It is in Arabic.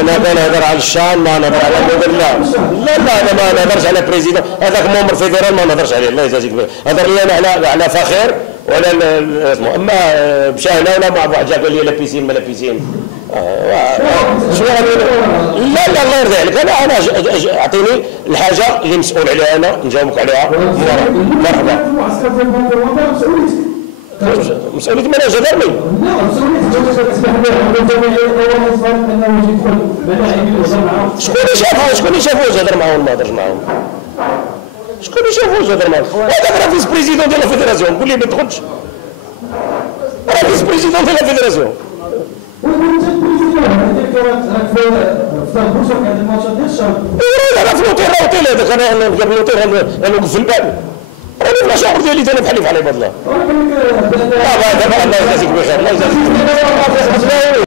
انا كنهضر على الشان، ما نهضر على المدير. لا انا ما نهضرش على بريزيدون، هذاك ممبر فيدرال ما نهضرش عليه، الله يجازيك بخير. هضر لي انا على فخير ولا اسمه، اما مشى هنا ولا مع واحد جا قال لي لا بيسين ما لا بيسين. لا الله يرضي عليك، انا اعطيني الحاجه اللي مسؤول عليها انا نجاوبك عليها. مرحبا. مسؤولية من جدرني؟ لا شكون اللي شافوه جدر معاهم ما هضرش معاهم؟ شكون اللي شافوه جدر معاهم؟ هذاك راه فيس بريزيدون ديال لا فيدراسيون، قول لي ما تدخلش. راه فيس بريزيدون ديال لا فيدراسيون. انا في الاوتيل هذاك انا قبل الاوتيل انا نوقف في الباب. انا في الشهر ديالي انا بحال على عباد الله. دابا الله يجازيك بخير، الله يجازيك.